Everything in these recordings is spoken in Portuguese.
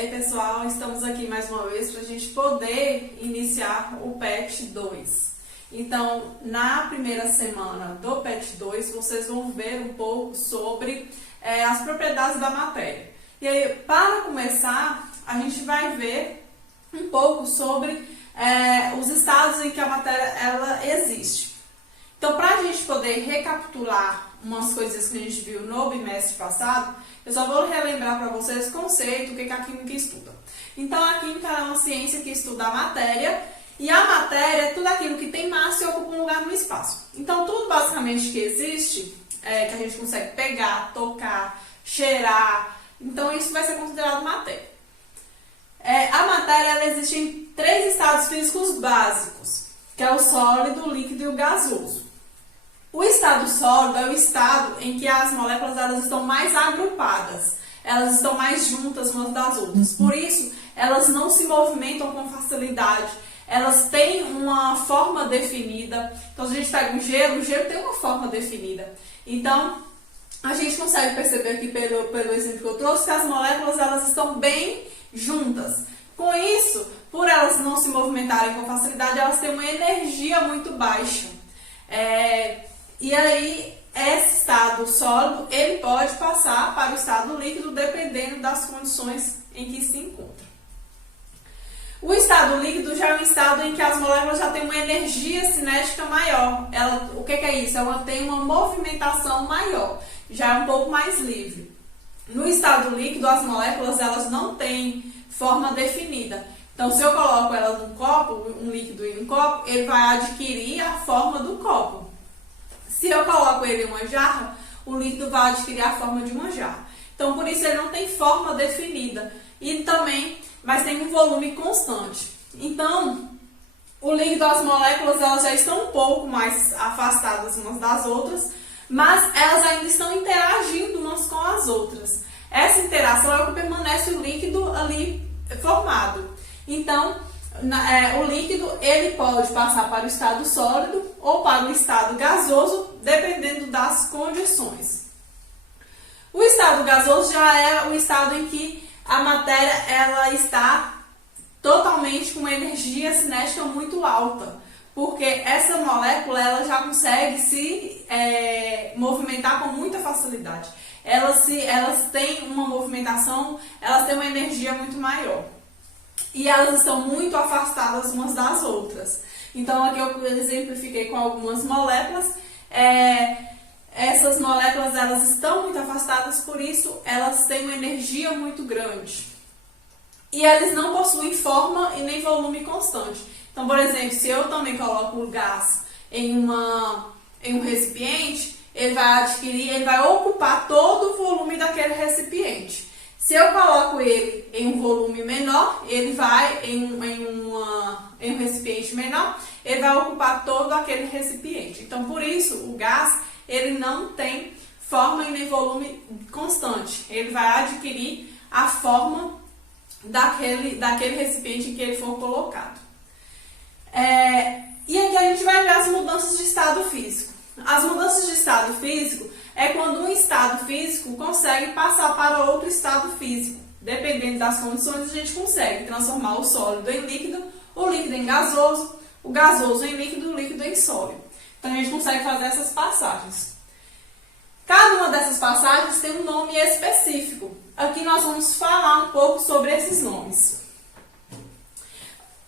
Ei pessoal, estamos aqui mais uma vez para a gente poder iniciar o PET 2. Então, na primeira semana do PET 2, vocês vão ver um pouco sobre as propriedades da matéria. E aí, para começar, a gente vai ver um pouco sobre os estados em que a matéria ela existe. Então, para a gente poder recapitular umas coisas que a gente viu no bimestre passado, eu só vou relembrar para vocês o conceito, o que a química estuda. Então, a química é uma ciência que estuda a matéria, e a matéria é tudo aquilo que tem massa e ocupa um lugar no espaço. Então, tudo basicamente que existe, que a gente consegue pegar, tocar, cheirar, então isso vai ser considerado matéria. A matéria ela existe em 3 estados físicos básicos, que é o sólido, o líquido e o gasoso. O estado sólido é o estado em que as moléculas elas estão mais agrupadas, elas estão mais juntas umas das outras. Por isso, elas não se movimentam com facilidade, elas têm uma forma definida. Então, se a gente pega o gelo tem uma forma definida. Então, a gente consegue perceber aqui pelo exemplo que eu trouxe que as moléculas elas estão bem juntas. Com isso, por elas não se movimentarem com facilidade, elas têm uma energia muito baixa. E aí, esse estado sólido, ele pode passar para o estado líquido, dependendo das condições em que se encontra. O estado líquido já é um estado em que as moléculas já têm uma energia cinética maior. O que é isso? Ela tem uma movimentação maior, já é um pouco mais livre. No estado líquido, as moléculas elas não têm forma definida. Então, se eu coloco ela num copo, um líquido em um copo, ele vai adquirir a forma do copo. Se eu coloco ele em uma jarra, o líquido vai adquirir a forma de uma jarra. Então, por isso ele não tem forma definida. Mas tem um volume constante. Então, o líquido, as moléculas, elas já estão um pouco mais afastadas umas das outras, mas elas ainda estão interagindo umas com as outras. Essa interação é o que permanece o líquido ali formado. Então, o líquido ele pode passar para o estado sólido ou para o estado gasoso, dependendo das condições. O estado gasoso já é o estado em que a matéria ela está totalmente com uma energia cinética muito alta, porque essa molécula ela já consegue se movimentar com muita facilidade. Elas têm uma movimentação, elas têm uma energia muito maior. E elas estão muito afastadas umas das outras. Então, aqui eu exemplifiquei com algumas moléculas. Essas moléculas elas estão muito afastadas, por isso elas têm uma energia muito grande. E elas não possuem forma e nem volume constante. Então, por exemplo, se eu também coloco o gás em um recipiente, ele vai ocupar todo o volume daquele recipiente. Se eu coloco ele em um volume menor, ele vai em um recipiente menor, ele vai ocupar todo aquele recipiente. Então, por isso, o gás ele não tem forma e nem volume constante. Ele vai adquirir a forma daquele recipiente em que ele for colocado. E aqui a gente vai ver as mudanças de estado físico. As mudanças de estado físico é quando um estado físico consegue passar para outro estado físico. Dependendo das condições, a gente consegue transformar o sólido em líquido, o líquido em gasoso, o gasoso em líquido, o líquido em sólido. Então, a gente consegue fazer essas passagens. Cada uma dessas passagens tem um nome específico. Aqui nós vamos falar um pouco sobre esses nomes.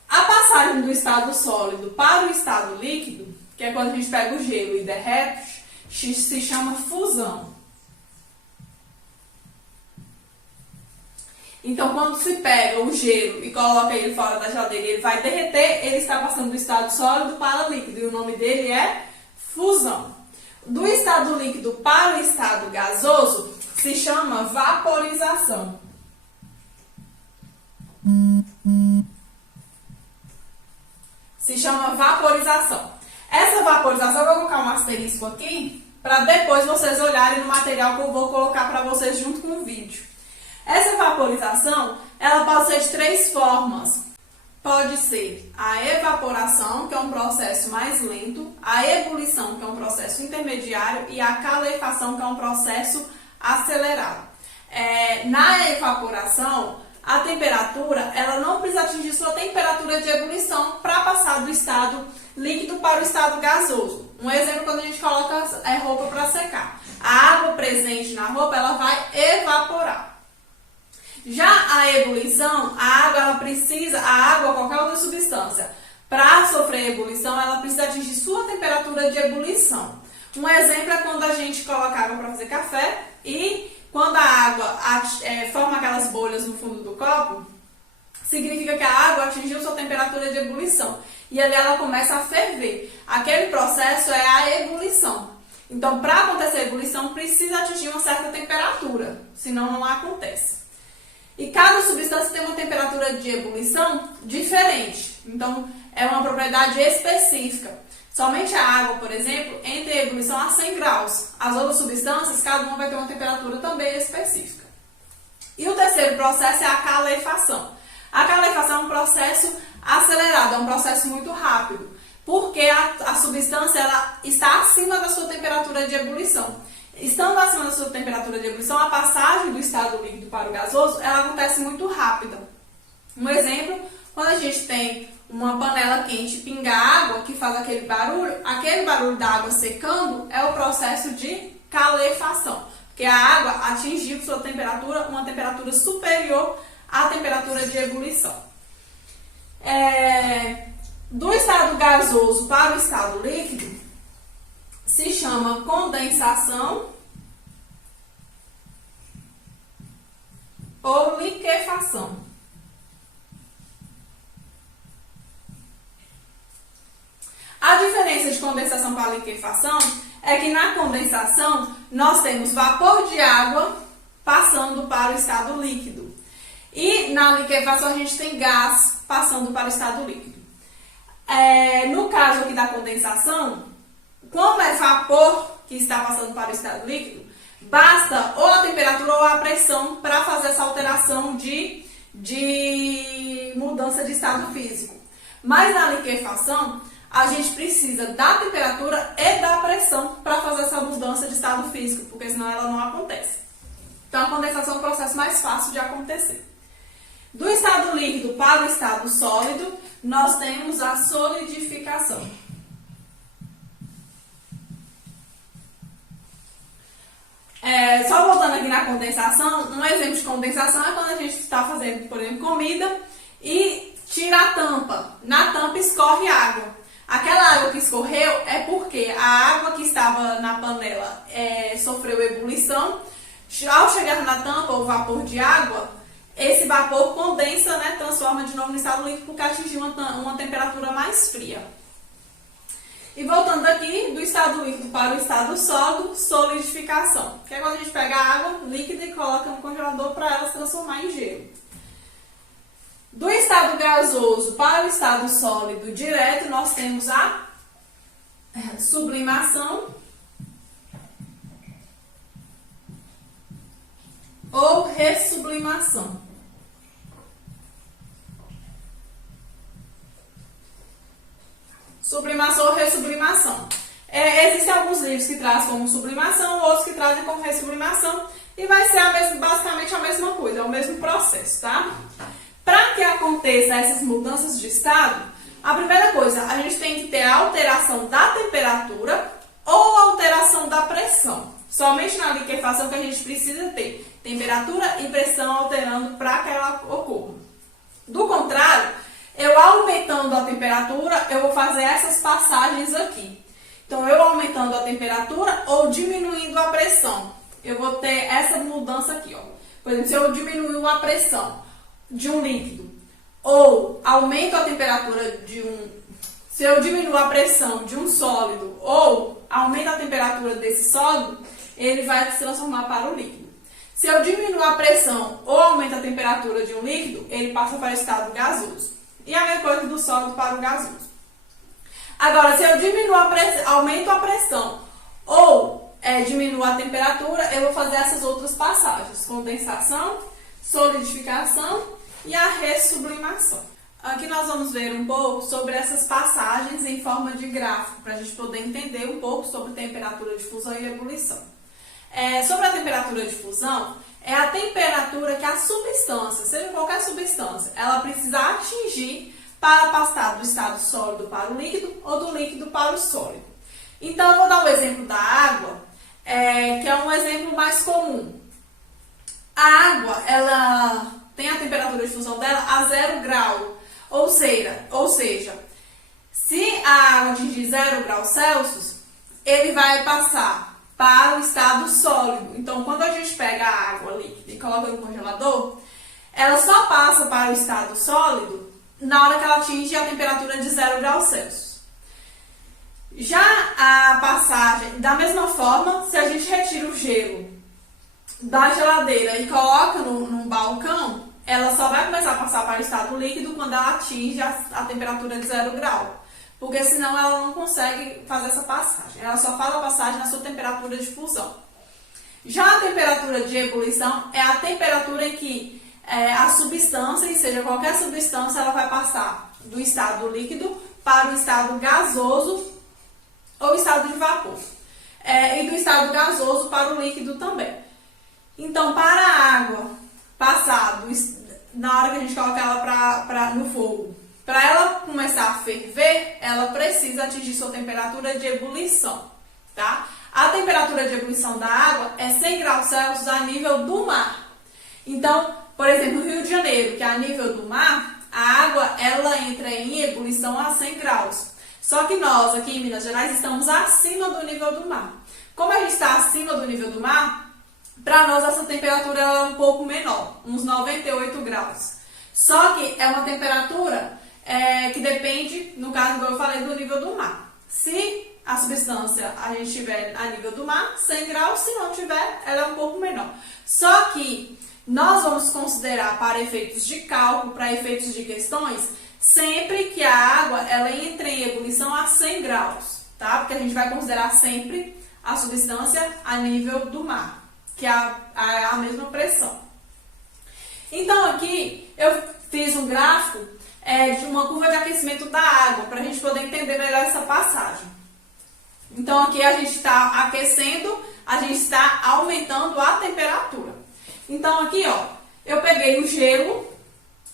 A passagem do estado sólido para o estado líquido, que é quando a gente pega o gelo e derrete, se chama fusão. Então, quando se pega o gelo e coloca ele fora da geladeira e ele vai derreter, ele está passando do estado sólido para o líquido, e o nome dele é fusão. Do estado líquido para o estado gasoso, se chama vaporização. Se chama vaporização. Essa vaporização, eu vou colocar um asterisco aqui, para depois vocês olharem no material que eu vou colocar para vocês junto com o vídeo. Essa vaporização, ela pode ser de 3 formas. Pode ser a evaporação, que é um processo mais lento, a ebulição, que é um processo intermediário, e a calefação, que é um processo acelerado. Na evaporação, a temperatura, ela não precisa atingir sua temperatura de ebulição para passar do estado líquido para o estado gasoso. Um exemplo, quando a gente coloca roupa para secar. A água presente na roupa, ela vai evaporar. Já a ebulição, a água ou qualquer outra substância, para sofrer ebulição, ela precisa atingir sua temperatura de ebulição. Um exemplo é quando a gente coloca água para fazer café e quando a água forma aquelas bolhas no fundo do copo, significa que a água atingiu sua temperatura de ebulição. E ali ela começa a ferver. Aquele processo é a ebulição. Então, para acontecer a ebulição, precisa atingir uma certa temperatura, senão não acontece. E cada substância tem uma temperatura de ebulição diferente. Então, é uma propriedade específica. Somente a água, por exemplo, entra em ebulição a 100 graus. As outras substâncias, cada uma vai ter uma temperatura também específica. E o terceiro processo é a calefação. A calefação é um processo acelerado, é um processo muito rápido, porque a substância ela está acima da sua temperatura de ebulição. Estando acima da sua temperatura de ebulição, a passagem do estado líquido para o gasoso ela acontece muito rápida. Um exemplo, quando a gente tem uma panela quente e pinga água, que faz aquele barulho da água secando, é o processo de calefação, porque a água atingiu sua temperatura, uma temperatura superior à temperatura de ebulição. Do estado gasoso para o estado líquido, se chama condensação ou liquefação. A diferença de condensação para liquefação é que na condensação nós temos vapor de água passando para o estado líquido. E na liquefação a gente tem gás passando para o estado líquido. No caso aqui da condensação, como é vapor que está passando para o estado líquido, basta ou a temperatura ou a pressão para fazer essa alteração de mudança de estado físico. Mas na liquefação, a gente precisa da temperatura e da pressão para fazer essa mudança de estado físico, porque senão ela não acontece. Então a condensação é o processo mais fácil de acontecer. Do estado líquido para o estado sólido, nós temos a solidificação. Só voltando aqui na condensação, um exemplo de condensação é quando a gente está fazendo, por exemplo, comida e tira a tampa. Na tampa escorre água. Aquela água que escorreu é porque a água que estava na panela sofreu ebulição. Ao chegar na tampa, o vapor de água, esse vapor condensa, transforma de novo no estado líquido porque atingiu uma temperatura mais fria. E voltando aqui, do estado líquido para o estado sólido, solidificação. Que é quando a gente pega a água líquida e coloca no congelador para ela se transformar em gelo. Do estado gasoso para o estado sólido direto, nós temos a sublimação ou ressublimação. Sublimação ou ressublimação. Existem alguns livros que trazem como sublimação, outros que trazem como ressublimação, e vai ser basicamente a mesma coisa, é o mesmo processo, tá? Para que aconteça essas mudanças de estado, a primeira coisa, a gente tem que ter a alteração da temperatura ou alteração da pressão. Somente na liquefação que a gente precisa ter temperatura e pressão alterando para que ela ocorra. Do contrário, eu aumentando a temperatura, eu vou fazer essas passagens aqui. Então, eu aumentando a temperatura ou diminuindo a pressão, eu vou ter essa mudança aqui, ó. Por exemplo, se eu diminuir a pressão de um líquido ou aumento a temperatura se eu diminuo a pressão de um sólido ou aumento a temperatura desse sólido, ele vai se transformar para o líquido. Se eu diminuo a pressão ou aumento a temperatura de um líquido, ele passa para o estado gasoso. E a mesma coisa do sólido para o gasoso. Agora, se eu aumento a pressão ou diminuo a temperatura, eu vou fazer essas outras passagens. Condensação, solidificação e a ressublimação. Aqui nós vamos ver um pouco sobre essas passagens em forma de gráfico, para a gente poder entender um pouco sobre temperatura de fusão e ebulição. Sobre a temperatura de fusão, é a temperatura que a substância, seja qualquer substância, ela precisa atingir para passar do estado sólido para o líquido ou do líquido para o sólido. Então, eu vou dar o exemplo da água, que é um exemplo mais comum. A água, ela tem a temperatura de fusão dela a 0 grau, ou seja, se a água atingir 0 graus Celsius, ele vai passar para o estado sólido. Então, quando a gente pega a água líquida e coloca no congelador, ela só passa para o estado sólido na hora que ela atinge a temperatura de 0 graus Celsius. Já a passagem, da mesma forma, se a gente retira o gelo da geladeira e coloca num balcão, ela só vai começar a passar para o estado líquido quando ela atinge a temperatura de 0 grau. Porque senão ela não consegue fazer essa passagem. Ela só faz a passagem na sua temperatura de fusão. Já a temperatura de ebulição é a temperatura em que a substância, e seja qualquer substância, ela vai passar do estado líquido para o estado gasoso ou estado de vapor. E do estado gasoso para o líquido também. Então, para a água passar na hora que a gente coloca ela no fogo, para ela começar a ferver, ela precisa atingir sua temperatura de ebulição, tá? A temperatura de ebulição da água é 100 graus Celsius a nível do mar. Então, por exemplo, no Rio de Janeiro, que é a nível do mar, a água ela entra em ebulição a 100 graus. Só que nós, aqui em Minas Gerais, estamos acima do nível do mar. Como a gente está acima do nível do mar, para nós essa temperatura é um pouco menor, uns 98 graus. Só que é uma temperatura que depende, no caso, como eu falei, do nível do mar. Se a substância a gente tiver a nível do mar, 100 graus, se não tiver, ela é um pouco menor. Só que nós vamos considerar para efeitos de cálculo, para efeitos de questões, sempre que a água ela entre em ebulição a 100 graus, tá? Porque a gente vai considerar sempre a substância a nível do mar, que é a mesma pressão. Então aqui eu fiz um gráfico de uma curva de aquecimento da água, para a gente poder entender melhor essa passagem. Então aqui a gente está aquecendo, a gente está aumentando a temperatura. Então aqui, ó, eu peguei o gelo,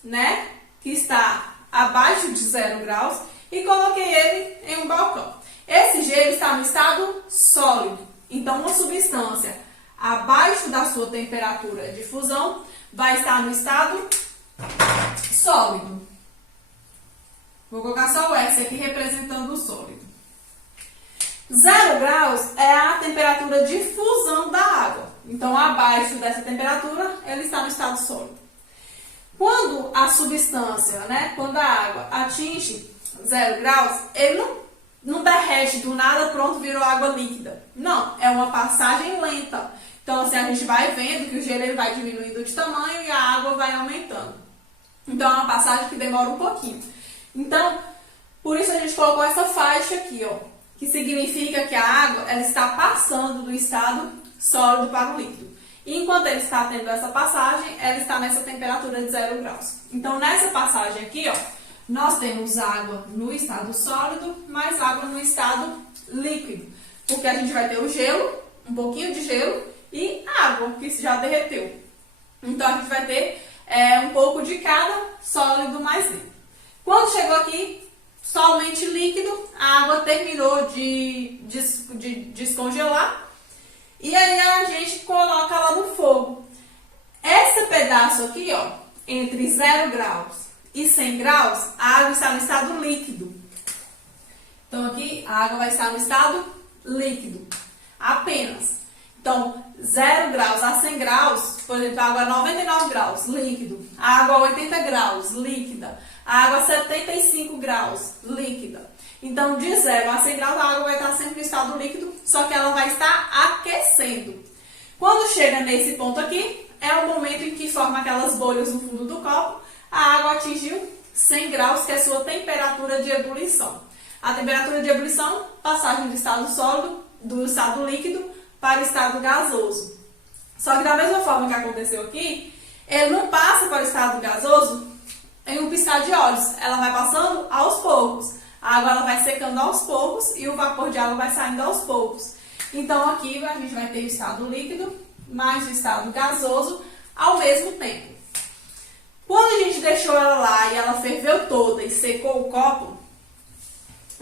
né, que está abaixo de 0 graus e coloquei ele em um balcão. Esse gelo está no estado sólido. Então uma substância abaixo da sua temperatura de fusão vai estar no estado sólido. Vou colocar só o S aqui representando o sólido. 0 graus é a temperatura de fusão da água. Então, abaixo dessa temperatura, ele está no estado sólido. Quando a substância, quando a água atinge 0 graus, ele não derrete do nada, pronto, virou água líquida. Não, é uma passagem lenta. Então, assim, a gente vai vendo que o gelo ele vai diminuindo de tamanho e a água vai aumentando. Então, é uma passagem que demora um pouquinho. Então, por isso a gente colocou essa faixa aqui, ó, que significa que a água ela está passando do estado sólido para o líquido. E enquanto ele está tendo essa passagem, ela está nessa temperatura de 0 graus. Então, nessa passagem aqui, ó, nós temos água no estado sólido, mais água no estado líquido. Porque a gente vai ter o gelo, um pouquinho de gelo e água, que já derreteu. Então, a gente vai ter um pouco de cada sólido mais líquido. Quando chegou aqui, somente líquido, a água terminou de descongelar e aí a gente coloca ela no fogo. Esse pedaço aqui, ó, entre 0 graus e 100 graus, a água está no estado líquido. Então aqui a água vai estar no estado líquido, apenas. Então, 0 graus a 100 graus, por exemplo, a água a 99 graus, líquido. A água a 80 graus, líquida. A água a 75 graus, líquida. Então, de 0 a 100 graus, a água vai estar sempre no estado líquido, só que ela vai estar aquecendo. Quando chega nesse ponto aqui, é o momento em que forma aquelas bolhas no fundo do copo. A água atingiu 100 graus, que é a sua temperatura de ebulição. A temperatura de ebulição, passagem do estado sólido, do estado líquido, para o estado gasoso. Só que da mesma forma que aconteceu aqui, ele não passa para o estado gasoso em um piscar de olhos. Ela vai passando aos poucos. A água ela vai secando aos poucos e o vapor de água vai saindo aos poucos. Então aqui a gente vai ter o estado líquido mais do estado gasoso ao mesmo tempo. Quando a gente deixou ela lá e ela ferveu toda e secou o copo,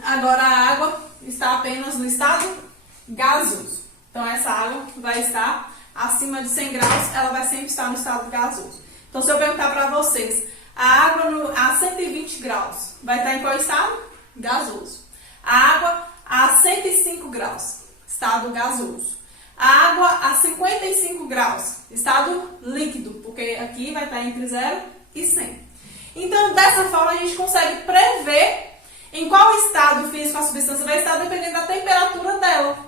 agora a água está apenas no estado gasoso. Então essa água vai estar acima de 100 graus, ela vai sempre estar no estado gasoso. Então se eu perguntar para vocês, a água a 120 graus vai estar em qual estado? Gasoso. A água a 105 graus, estado gasoso. A água a 55 graus, estado líquido, porque aqui vai estar entre 0 e 100. Então, dessa forma, a gente consegue prever em qual estado físico a substância vai estar, dependendo da temperatura dela.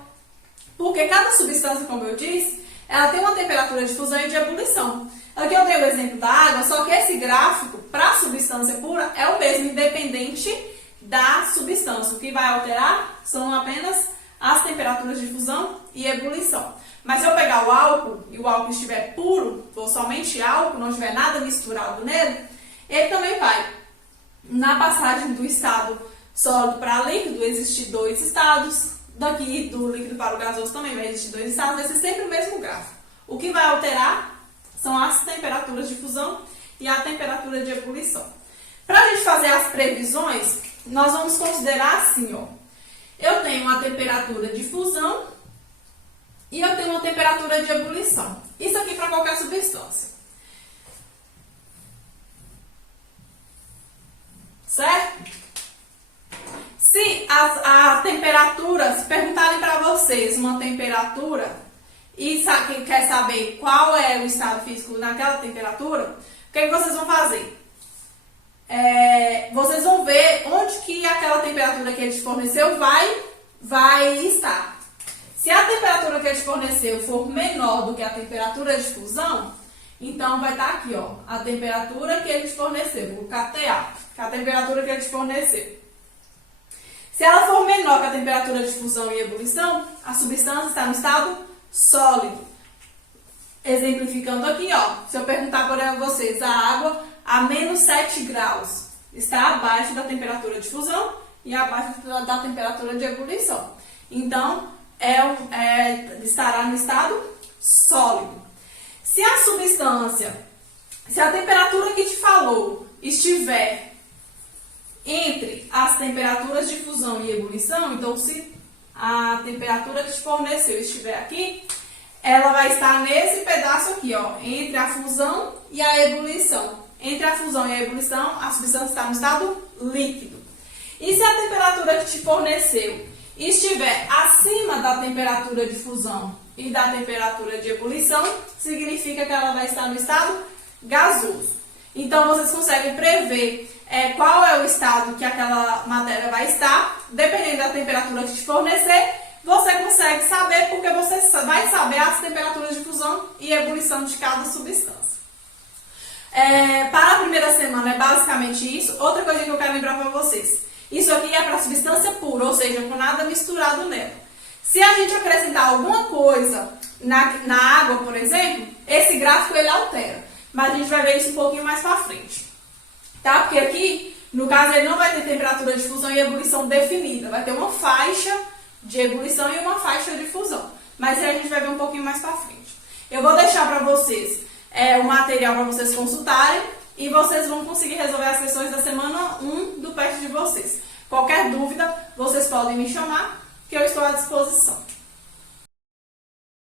Porque cada substância, como eu disse, ela tem uma temperatura de fusão e de ebulição. Aqui eu tenho o exemplo da água, só que esse gráfico, para a substância pura, é o mesmo, independente da substância. O que vai alterar são apenas as temperaturas de fusão e ebulição. Mas se eu pegar o álcool e o álcool estiver puro, ou somente álcool, não tiver nada misturado nele, ele também vai. Na passagem do estado sólido para líquido, existem dois estados. Daqui do líquido para o gasoso também vai existir dois estados, vai ser sempre o mesmo gráfico. O que vai alterar são as temperaturas de fusão e a temperatura de ebulição. Para a gente fazer as previsões, nós vamos considerar assim, ó. Eu tenho uma temperatura de fusão e eu tenho uma temperatura de ebulição. Isso aqui para qualquer substância. Certo? Se a temperatura, se perguntarem para vocês uma temperatura e quer saber qual é o estado físico naquela temperatura, o que vocês vão fazer? Vocês vão ver onde que aquela temperatura que ele te forneceu vai estar. Se a temperatura que ele te forneceu for menor do que a temperatura de fusão, então vai estar aqui, ó, a temperatura que ele te forneceu, o KTA, que é a temperatura que ele te forneceu. Se ela for menor que a temperatura de fusão e ebulição, a substância está no estado sólido. Exemplificando aqui, ó, se eu perguntar para vocês, a água a menos 7 graus está abaixo da temperatura de fusão e abaixo da temperatura de ebulição. Então, estará no estado sólido. Se a substância, se a temperatura que te falou estiver entre as temperaturas de fusão e ebulição, então se a temperatura que te forneceu estiver aqui, ela vai estar nesse pedaço aqui, ó, entre a fusão e a ebulição. Entre a fusão e a ebulição, a substância está no estado líquido. E se a temperatura que te forneceu estiver acima da temperatura de fusão e da temperatura de ebulição, significa que ela vai estar no estado gasoso. Então, vocês conseguem prever qual é o estado que aquela matéria vai estar, dependendo da temperatura que te fornecer, você consegue saber, porque você vai saber as temperaturas de fusão e ebulição de cada substância. Para a primeira semana é basicamente isso. Outra coisa que eu quero lembrar para vocês, isso aqui é para substância pura, ou seja, com nada misturado nela. Se a gente acrescentar alguma coisa na água, por exemplo, esse gráfico ele altera, mas a gente vai ver isso um pouquinho mais para frente, tá? Porque aqui, no caso, ele não vai ter temperatura de fusão e ebulição definida, vai ter uma faixa de ebulição e uma faixa de fusão, mas aí a gente vai ver um pouquinho mais para frente. Eu vou deixar para vocês o material para vocês consultarem e vocês vão conseguir resolver as questões da semana 1 do PET de vocês. Qualquer dúvida, vocês podem me chamar, que eu estou à disposição.